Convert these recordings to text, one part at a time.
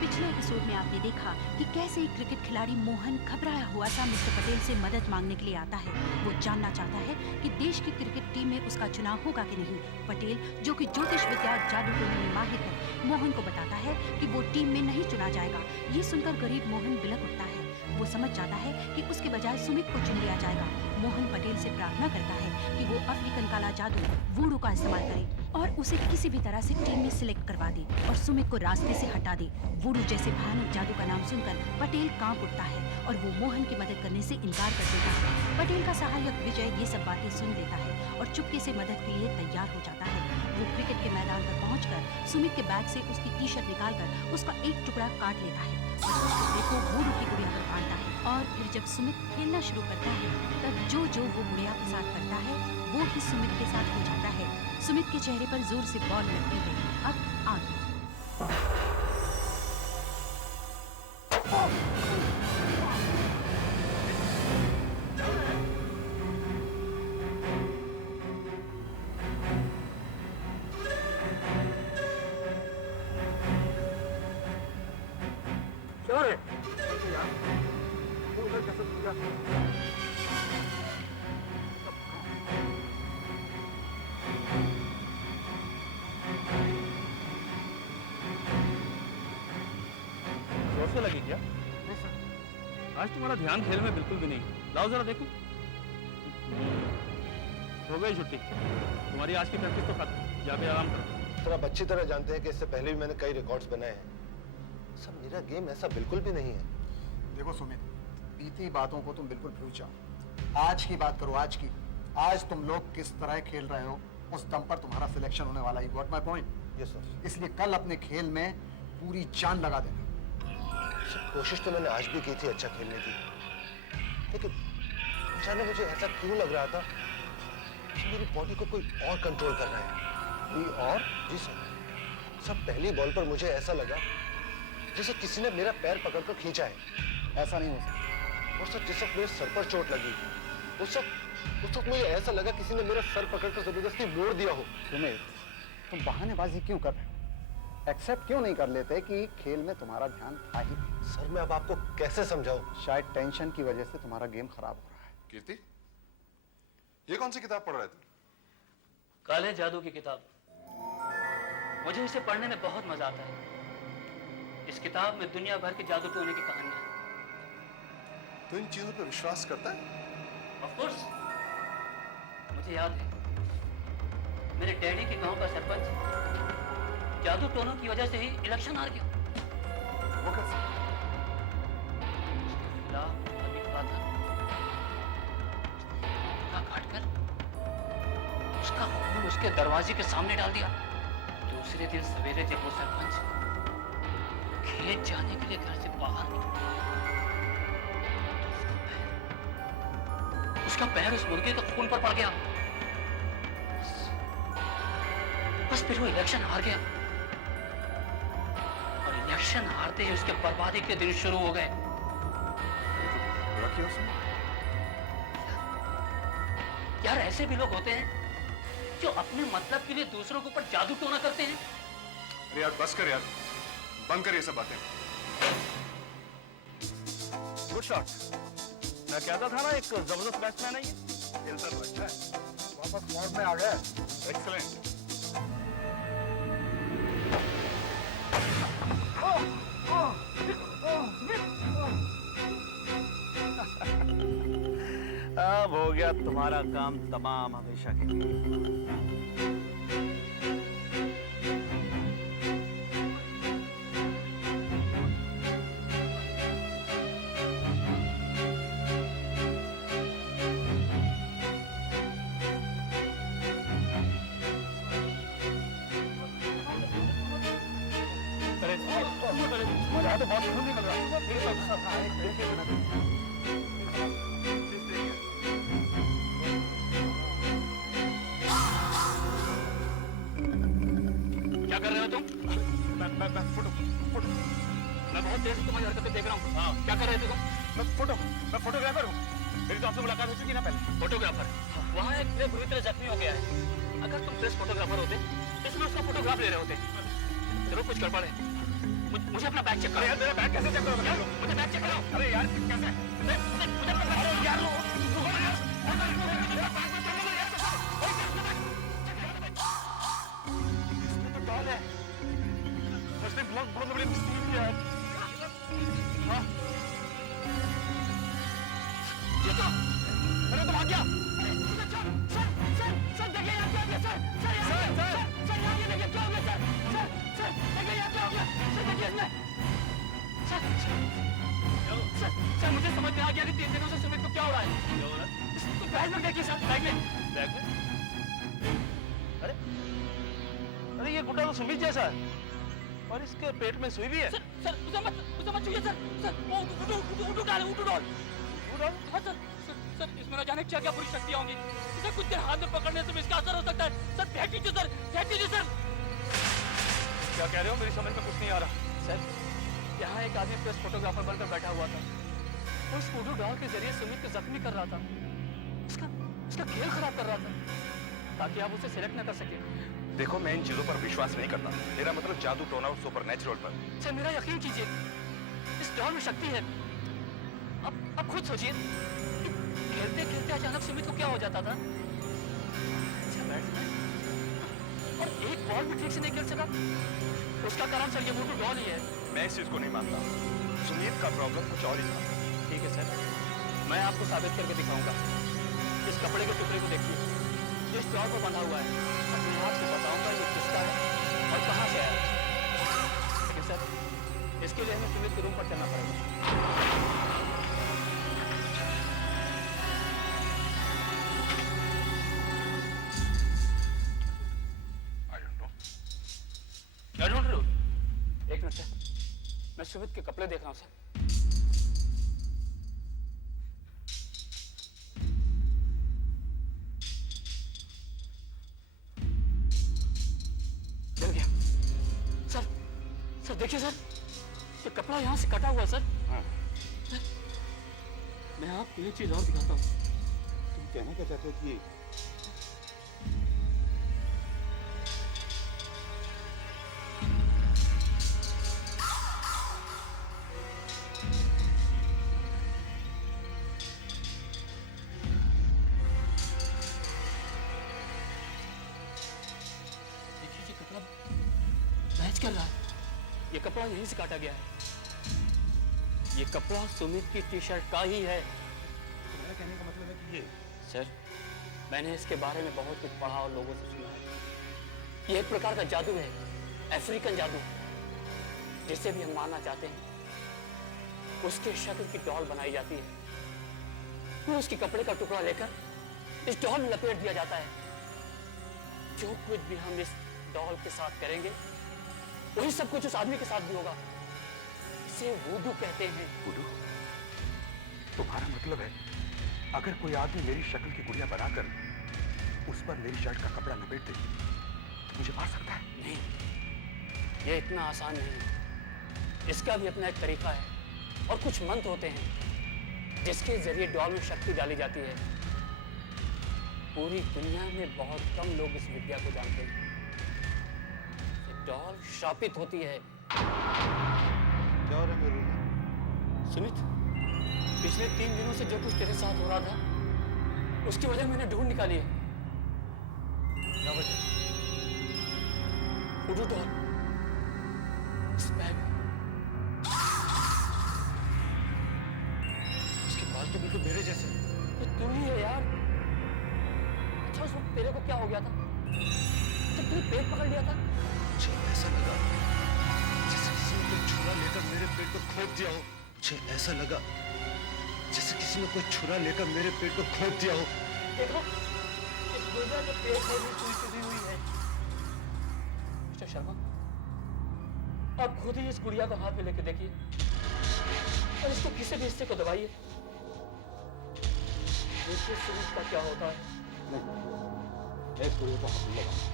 पिछले एपिसोड में आपने देखा कि कैसे एक क्रिकेट खिलाड़ी मोहन घबराया हुआ सा मिस्टर पटेल से मदद मांगने के लिए आता है। वो जानना चाहता है कि देश की क्रिकेट टीम में उसका चुनाव होगा कि नहीं। पटेल, जो कि ज्योतिष विद्या जादू टोने में माहिर है, मोहन को बताता है कि वो टीम में नहीं चुना जाएगा। ये सुनकर गरीब मोहन बिलक उठता है। वो समझ जाता है कि उसके बजाय सुमित को चुन लिया जाएगा। मोहन पटेल से प्रार्थना करता है कि वो अफ्रीकन काला जादू वूडू का इस्तेमाल करे और उसे किसी भी तरह से टीम में सिलेक्ट करवा दे और सुमित को रास्ते से हटा दे। वूडू जैसे भयानक जादू का नाम सुनकर पटेल कांप उठता है और वो मोहन की मदद करने से इनकार कर देता है। पटेल का सहायक विजय ये सब बातें सुन लेता है और चुपके से मदद के लिए तैयार हो जाता है। वो क्रिकेट के मैदान पर पहुंचकर सुमित के बैग से उसकी टी शर्ट निकालकर उसका एक टुकड़ा काट लेता है और उस टुकड़े को वूडू की गुड़िया पर बांधता है। और फिर जब सुमित खेलना शुरू करता है तब जो वो गुड़िया के साथ करता है वो ही सुमित के साथ हो जाता है। सुमित के चेहरे पर जोर से बॉल लगती है। अब आगे जोर से लगी क्या? नहीं सर। आज तुम्हारा ध्यान खेल में बिल्कुल भी नहीं। लाओ जरा देखो। हो गई छुट्टी। तुम्हारी आज की प्रैक्टिस तो खत्म। जाके आराम करो। सर, आप अच्छी तरह जानते हैं कि इससे पहले भी मैंने कई रिकॉर्ड्स बनाए हैं। सर, मेरा गेम ऐसा बिल्कुल भी नहीं है। देखो सुमित, बीती बातों को तुम बिल्कुल भूल जाओ। आज की बात करो, आज की। आज तुम लोग किस तरह खेल रहे हो उस दम पर तुम्हारा सिलेक्शन होने वाला है। Got my point? Yes sir. इसलिए कल अपने खेल में पूरी जान लगा देना। सर, कोशिश तो मैंने आज भी की थी अच्छा खेलने की, लेकिन अचानक मुझे ऐसा क्यों लग रहा था कि मेरी बॉडी को कोई और कंट्रोल कर रहा है। कोई और? जी सर। सर, पहली बॉल पर मुझे ऐसा लगा जैसे किसी ने मेरा पैर पकड़कर खींचा है। ऐसा नहीं हो सकता। और सर, जिस वक्त मेरे सर पर चोट लगी उस वक्त मुझे ऐसा लगा किसी ने मेरा सर पकड़कर जबरदस्ती मोड़ दिया हो। सुमित, तुम बहानेबाजी क्यों कर रहे हो? एक्सेप्ट क्यों नहीं कर लेते कि खेल में तुम्हारा ध्यान था ही नहीं? सर, मैं अब आपको कैसे समझाऊं? शायद टेंशन की वजह से तुम्हारा गेम खराब हो रहा है। कीर्ति, ये कौन सी किताब पढ़ रहे थे? काले जादू की किताब। मुझे इसे पढ़ने में बहुत मजा आता है। इस किताब में दुनिया भर के जादू टोने की कहानियां हैं। तो इन चीजों पर विश्वास करता है? Of course. मुझे याद है, मेरे डैडी के गांव का सरपंच जादू टोनों की वजह से ही इलेक्शन हार गया। वो कैसे? उसके खिलाफ अभी खड़ा था, काटकर उसका खून उसके दरवाजे के सामने डाल दिया। दूसरे दिन सवेरे जब वो सरपंच खेत जाने के लिए घर से बाहर निकला तो उसका पैर उस मुर्गे के खून पर पड़ गया। बस फिर वो इलेक्शन हार गया और इलेक्शन हारते ही उसके बर्बादी के दिन शुरू हो गए। बुरा किया उसने? यार, ऐसे भी लोग होते हैं जो अपने मतलब के लिए दूसरों के ऊपर जादू टोना करते हैं। अरे यार, बस कर यार, बंद कर ये सब बातें। Good shot. मैं कहता था ना, एक जबरदस्त बैट्समैन है ये। खेलता तो अच्छा है। वापस फॉर्म में आ गए। एक्सीलेंट। अब हो गया तुम्हारा काम तमाम, हमेशा के लिए। तो बहुत खून निकल रहा है। क्या कर रहे हो तुम? मैं फोटो। मैं बहुत देर से तुम्हारी हरकतें देख रहा हूँ। हाँ, क्या कर रहे थे तुम? मैं फोटोग्राफर हूँ। मेरी तो आपसे मुलाकात हो चुकी ना पहले। फोटोग्राफर? वहाँ एक प्लेयर बुरी तरह जख्मी हो गया है। अगर तुम प्रेस फोटोग्राफर होते तो इसमें उसका फोटोग्राफ ले रहे होते। जरूर कुछ गड़बड़ है। मुझे अपना बैग चेक करो। यार मेरा बैग कैसे चेक करो? मुझे बैग चेक करो। अरे यार कैसे? अरे यार इसमें तो डॉल है। उसने बहुत बड़ी मिस्टेक किया है। हाँ। ये तो अरे तो भाग गया। सर देखिए यहाँ क्या हो गया सर। सर यहाँ ये देखिए क्या हो गया सर देखिए यहाँ क्या हो गया सर। देखिए इसमें सर मुझे समझ में आ गया कि 3 दिनों से सुमित को क्या हो रहा है। क्या हो रहा है? तो बैग में देखिए सर, बैग में। बैग में? अरे अरे ये गुड्डा तो सुमित जैसा है और इसके पेट में सुई भी है। सर उसे मत छूइए सर वो उठो डाल। हाँ सर इसमें न जाने क्या क्या बुरी शक्तियाँ होंगी। इसे कुछ देर हाथ में पकड़ने से भी इसका असर हो सकता है। सर फेंक दीजिए सर। क्या कह रहे हो? मेरी समझ में कुछ नहीं आ रहा। सर यहाँ एक आदमी प्रेस फोटोग्राफर बनकर बैठा हुआ था। वो इस फोटो डॉल के जरिए सुमित को जख्मी कर रहा था। उसका खेल खराब कर रहा था ताकि आप उसे सिलेक्ट न कर सके। देखो मैं इन चीजों पर विश्वास नहीं करता। मेरा मतलब जादू टोना और सुपर नेचुरल पर। सर मेरा यकीन कीजिए, इस डॉल में शक्ति है। अब खुद सोचिए, खेलते खेलते अचानक सुमित को क्या हो जाता था। अच्छा बैठ जाए और एक बॉल भी ठीक से नहीं खेल सका। उसका कारण सर ये वोटू डॉल ही है। मैं इस चीज को नहीं मानता। सुमीत का प्रॉब्लम कुछ और ही था। ठीक है सर, मैं आपको साबित करके दिखाऊंगा। इस कपड़े के टुकड़े को देखिए, जिस डॉल पर बंधा हुआ है। अब मैं आपको बताऊंगा ये किसका है और कहाँ से आया है। लेकिन सर इसके लिए हमें सुमित के रूम पर चलना पड़ेगा। I don't know. एक मिनट सर, मैं सुमित के कपड़े देख रहा हूँ सर। मिल गया सर देखिए सर, ये कपड़ा यहाँ से कटा हुआ है सर। हाँ। सर मैं आपको एक चीज और दिखाता हूँ। तुम कहना क्या चाहते हो कि देखिए ये कपड़ा मैच कर रहा है। ये कपड़ा यहीं से काटा गया है। ये कपड़ा सुमित की टी शर्ट का ही है। तुम्हारा कहने का मतलब है कि ये सर मैंने इसके बारे में बहुत कुछ पढ़ा और लोगों से सुना है। ये एक प्रकार का जादू है, अफ्रीकन जादू, जिसे भी हम मानना चाहते हैं। उसके शक्ल की डॉल बनाई जाती है, फिर उसके कपड़े का टुकड़ा लेकर इस डॉल में लपेट दिया जाता है। जो कुछ भी हम इस डॉल के साथ करेंगे वही सब कुछ उस आदमी के साथ भी होगा। इसे वुडू कहते हैं। गुडू, तुम्हारा मतलब है अगर कोई आदमी मेरी शक्ल की गुड़िया बनाकर उस पर मेरी शर्ट का कपड़ा लपेट दे तो मुझे मार सकता है? नहीं, ये इतना आसान नहीं है। इसका भी अपना एक तरीका है और कुछ मंत्र होते हैं जिसके जरिए डॉल में शक्ति डाली जाती है। पूरी दुनिया में बहुत कम लोग इस विद्या को जानते हैं। ये डॉल शापित होती है। क्या हो रहा है मेरे रूम में? सुमित, पिछले 3 दिनों से जो कुछ तेरे साथ हो रहा था उसकी वजह मैंने ढूंढ निकाली है। क्या वजह? वुडू डॉल इस बैग में। उसके बाल तो बिल्कुल मेरे जैसे हैं। ये तू ही है यार। अच्छा उस वक्त तेरे को क्या हो गया था जब तूने पेट पकड़ लिया था? मुझे ऐसा लगा जैसे किसी ने कोई छुरा लेकर मेरे पेट को खोद दिया हो। मुझे ऐसा लगा जैसे किसी ने कोई छुरा लेकर मेरे पेट को खोद दिया हो। देखो इस गुड़िया के पेट में भी सुई चुभी हुई है। मिस्टर शर्मा, आप खुद ही इस गुड़िया को हाथ में लेके देखिए और इसको किसी भी हिस्से को दबाइए। देखिए सुमित का क्या होता है। मैं इस गुड़िया को हाथ नहीं लगाऊंगा।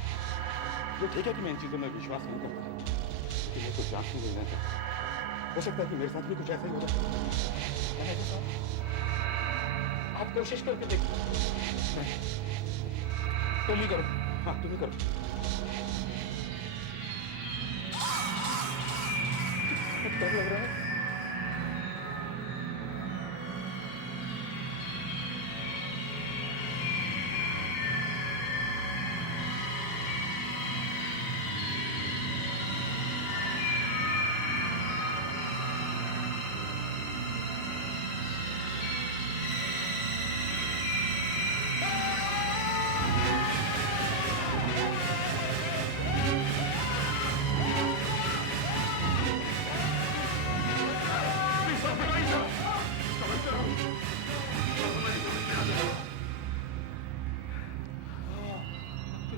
ये ठीक है कि मैं इन चीजों में विश्वास नहीं करता, लेकिन मैं कुछ जांचने नहीं लेना चाहता। हो सकता है कि मेरे साथ भी कुछ ऐसा ही हो जाए। आप कोशिश करके देखिए। तुम ही करो। हाँ तुम ही करो। डर लग रहा है।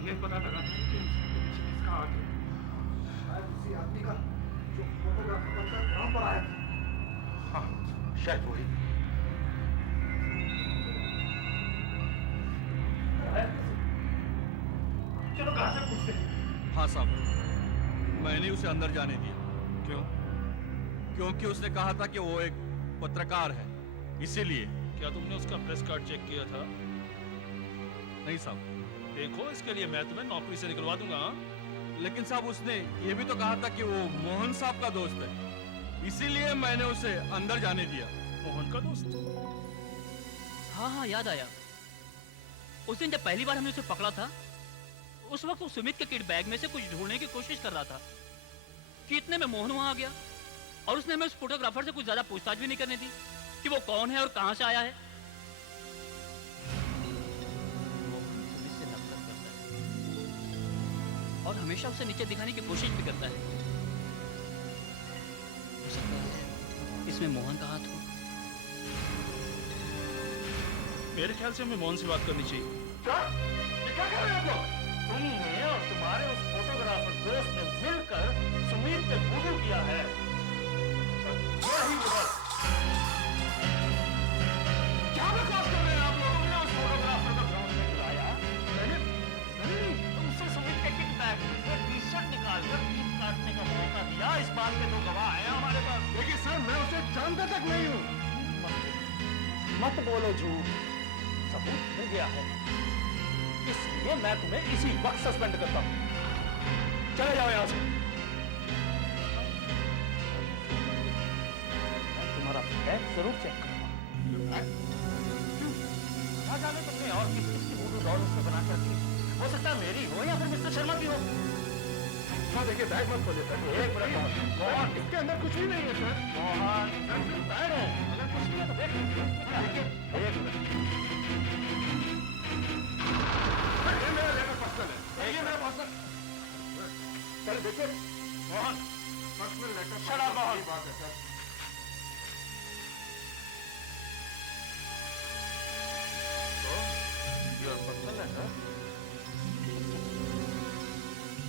ये पता लगा कि किसका हाथ है। शायद उसी आदमी का जो फोटोग्राफर बनकर ग्राउंड पर आया था। हाँ, शायद वही। चलो कहाँ से पूछते हैं। हाँ साहब, मैंने उसे अंदर जाने दिया। क्यों? क्योंकि उसने कहा था कि वो एक पत्रकार है, इसीलिए। क्या तुमने उसका प्रेस कार्ड चेक किया था? नहीं साहब, देखो, इसके लिए मैं तुम्हें नौकरी से निकलवा दूंगा। हाँ? लेकिन साहब उसने ये भी तो कहा था कि वो मोहन साहब का दोस्त है, इसीलिए मैंने उसे अंदर जाने दिया। मोहन का दोस्त? हाँ हाँ, याद आया। उस दिन जब पहली बार हमने उसे पकड़ा था, उस वक्त वो सुमित के किट बैग में से कुछ ढूंढने की कोशिश कर रहा था कि इतने में मोहन वहां आ गया और उसने हमें उस फोटोग्राफर से कुछ ज्यादा पूछताछ भी नहीं करने दी कि वो कौन है और कहां से आया है। मोहन सुमित से नफरत करता है और हमेशा उसे नीचे दिखाने की कोशिश भी करता है। हो सकता है इसमें मोहन का हाथ हो। मेरे ख्याल से हमें मोहन से बात करनी चाहिए। क्या? ये क्या कह रहे हैं आप लोग? तुमने और तुम्हारे उस फोटोग्राफर दोस्त ने मिलकर सुमित पे वुडू किया है। क्या बकवास कर रहे हैं आप लोग? तुमने उस फोटोग्राफर को ग्राउंड में बुलाया। मैंने तुमसे सुमित के किट बैग में से टी-शर्ट निकालकर पीस काटने का मौका दिया। इस बात के 2 गवाह हैं हमारे पास। देखिए सर, मैं उसे जानता तक नहीं हूँ। मत बोलो झूठ, सबूत मिल गया है, इसलिए मैं तुम्हें इसी वक्त सस्पेंड करता हूं। चले जाओ यहां से। मैं तुम्हारा बैग जरूर चेक करूंगा। क्या जाने तुमने और किस किसकी वुडू डॉल उसमें बना कर रखी? हो सकता है मेरी हो या फिर मिस्टर शर्मा की हो। हाँ देखिए, बैग मत खोलिए सर। एक मिनट मोहन, इसके अंदर कुछ भी नहीं है सर। मोहन बैठो, अगर कुछ नहीं है तो देख लीजिए। एक मिनट, ये मेरा लेटर पर्सनल है। ये मेरा पर्सनल। सर देखिए, Mohan personal letter. Shut up, Mohan. बात है सर। Your personal letter?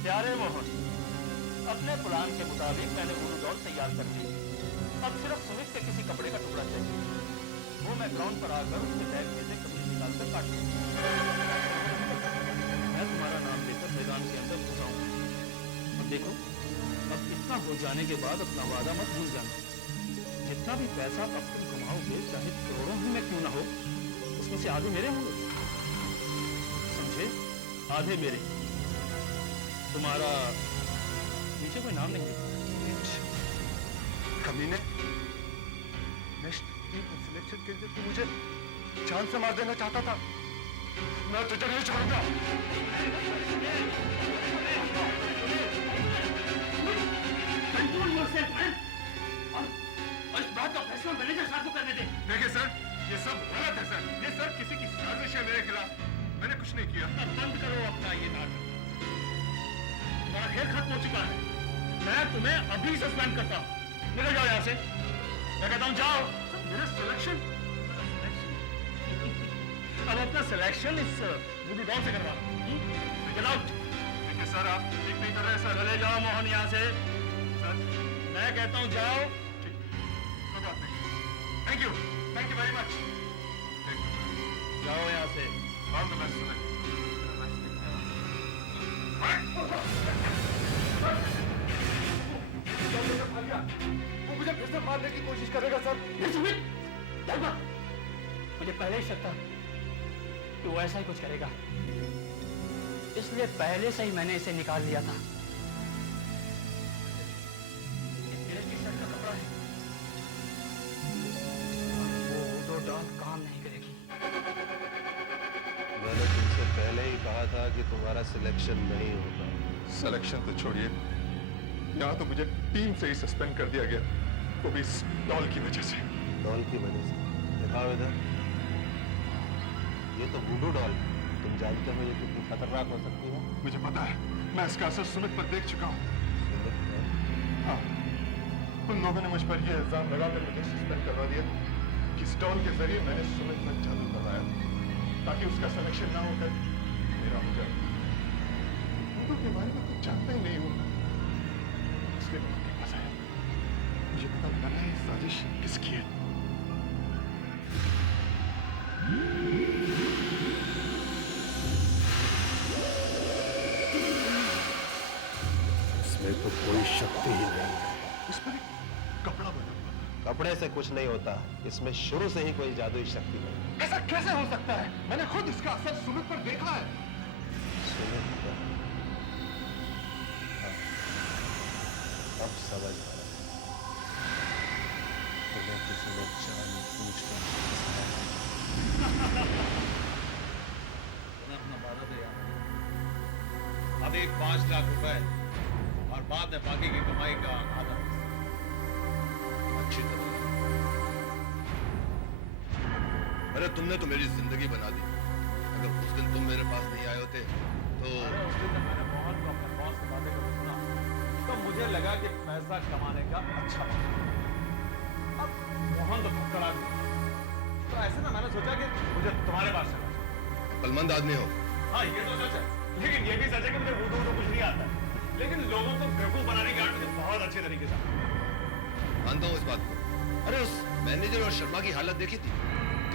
प्यारे मोहन, अपने प्लान के मुताबिक मैंने वुडू डॉल तैयार कर ली। अब सिर्फ सुमित के किसी कपड़े का टुकड़ा चाहिए, वो मैं ग्राउंड पर आकर उसके बैग में से कपड़े निकालकर काट दूंगा। मैं तुम्हारा नाम लेकर मैदान के अंदर घुसाऊंगा। अब देखो, अब इतना हो जाने के बाद अपना वादा मत भूल जाना। जितना भी पैसा अब तुम कमाओगे, चाहे करोड़ों ही में क्यों ना हो, उसमें से आधे मेरे होंगे, समझे? आधे मेरे। तुम्हारा नीचे कोई नाम नहीं लिखा। कमीने, नेशनल टीम में सिलेक्शन के लिए तू मुझे जान से मार देना चाहता था। मैं तुझे नहीं छोड़ूंगा। कंट्रोल योरसेल्फ मैन, और इस बात का फैसला मैनेजर साहब को करने दे। देखिए सर, ये सब गलत है सर। ये सर किसी की साजिश है मेरे खिलाफ। मैंने कुछ नहीं किया। अब बंद करो अपना ये नाटक। तुम्हारा खेल खत्म हो चुका है। मैं तुम्हें अभी सस्पेंड करता हूँ। निकल जाओ यहाँ से। मैं कहता हूँ जाओ। मेरा सिलेक्शन, अब अपना सिलेक्शन इस वुडू डॉल से करवा। Get out. देखिए सर, आप ठीक नहीं कर रहे हैं सर। चले जाओ मोहन यहाँ से। सर, मैं कहता हूँ जाओ। ठीक, कोई बात नहीं। Thank you very much. जाओ यहाँ से। All the best sir. वो मुझे फिर से मारने की कोशिश करेगा सर। ये सुमित, डर मत। मुझे पहले ही शक था कि वो ऐसा ही कुछ करेगा, इसलिए पहले से ही मैंने इसे निकाल लिया था। ये तेरे टी-शर्ट का कपड़ा कि तुम्हारा सिलेक्शन नहीं होगा। सिलेक्शन तो छोड़िए, यहाँ तो मुझे टीम से ही सस्पेंड कर दिया गया, वो भी इस डॉल की वजह से। डॉल की वजह से? दिखाओ इधर। ये तो वुडू डॉल है। तुम जानते हो ये कितनी खतरनाक हो सकती है? मुझे पता है, मैं इसका असर सुमित पर देख चुका हूँ। सुमित है? हाँ, उन लोगों ने मुझ पर यह इल्जाम लगाकर मुझे सस्पेंड करवा दिया कि इस डॉल के जरिए मैंने सुमित पर जादू करवाया ताकि उसका सिलेक्शन ना होकर मेरा हो जाए। उनको के बारे में कुछ जानता ही नहीं हूँ, इसलिए मैं उनके पास आया। मुझे पता लगाना है ये साजिश किसकी है। इसमें तो कोई शक्ति ही नहीं है। इस पर एक कपड़ा बना हुआ है। कपड़े से कुछ नहीं होता, इसमें शुरू से ही कोई जादुई शक्ति नहीं। ऐसा कैसे हो सकता है? मैंने खुद इसका असर सुमित पर देखा है। सुमित पर? हाँ, अब समझ आया। तुम्हें किसी ने जानबूझकर फंसाया है। अपना वादा दे यार। अभी 5 लाख रुपए और बाद में बाकी की कमाई का आधा अच्छी तरह। अरे तुमने तो मेरी जिंदगी बना दी। अगर उस दिन तुम मेरे पास नहीं आए होते तो उस दिन मैंने मोहन को अपने बॉस से बातें करते सुना तो मुझे लगा कि पैसा कमाने का अच्छा मौका। अब मोहन तो फक्कड़ आदमी, तो ऐसे ना मैंने सोचा कि मुझे तुम्हारे पास चला जाए। अक्लमंद आदमी हो। हाँ ये तो सच है, लेकिन ये भी सच है कि मुझे वुडू कुछ नहीं आता, लेकिन लोगों को बेवकूफ बनाने की आर्ट मुझे बहुत अच्छे तरीके से आता है। मानता हूँ इस बात को। अरे उस मैनेजर और शर्मा की हालत देखी थी?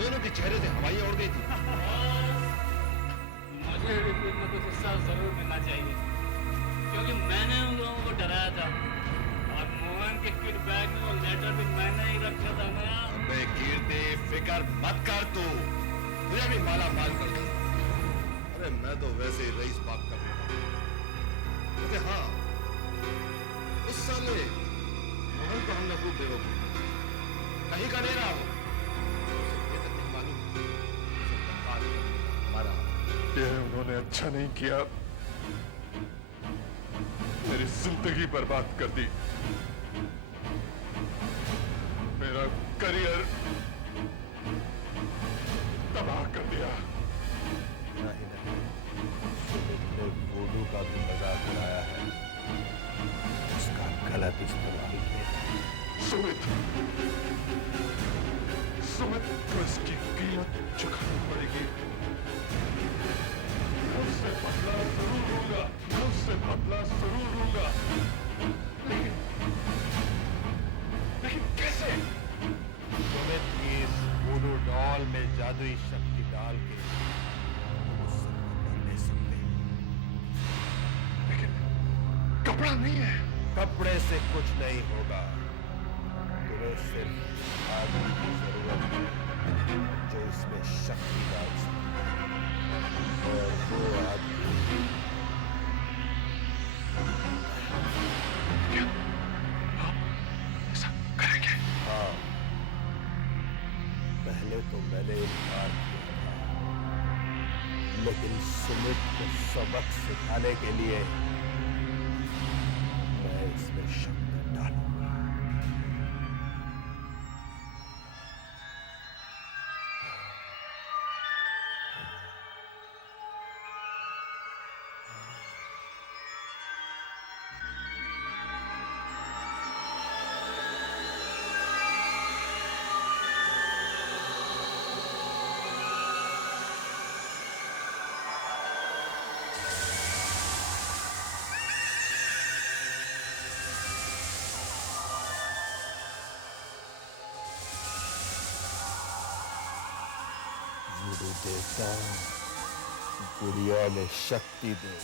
दोनों के चेहरे से हवाइयां उड़ गई थी। मुझे रिपोर्ट में कुछ हिस्सा जरूर मिलना चाहिए, क्योंकि मैंने उन लोगों को डराया था और मोहन के किट बैग में वो लेटर भी मैंने ही रखा था ना। अबे कीर्ति, फिक्र मत कर तू, तुझे भी माला माल कर दूंगा। अरे मैं तो वैसे ही रईस बाप का बेटा हूं। अरे हाँ, उस साले मोहन को हमने खूब बेवकूफ कहीं का नहीं रहा वो। ये तक नहीं मालूम उसे बर्बाद कर हमारा। ये उन्होंने अच्छा नहीं किया, मेरी जिंदगी बर्बाद कर दी, मेरा करियर तबाह कर दिया। नहीं नहीं, सुमित ने वुडू का भी मजाक उड़ाया है, उसका गलत इस्तेमाल किया। सुमित को इसकी कीमत चुकानी पड़ेगी। मैं उससे बदला जरूर लूंगा, मैं उससे बदला जरूर लूंगा, लेकिन कैसे? सुमित की इस वुडू डॉल में जादुई शक्ति डाल के तुम उससे बदला ले सकते हो। लेकिन कपड़ा नहीं है। कपड़े से कुछ नहीं होगा, तुम्हें सिर्फ आदमी की जरूरत है जो इसमें शक्ति डाल सके, और वो आदमी ऐसा करेंगे? हाँ, पहले तो मैंने इनकार किया था, लेकिन सुमित को सबक सिखाने के लिए मैं इसमें शक्ति डालूंगा। वुडू देवता, गुड़िया में शक्ति दे,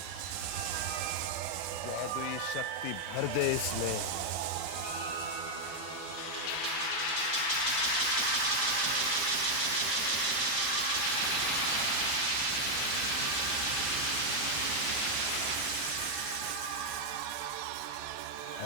जादुई शक्ति भर दे इसमें।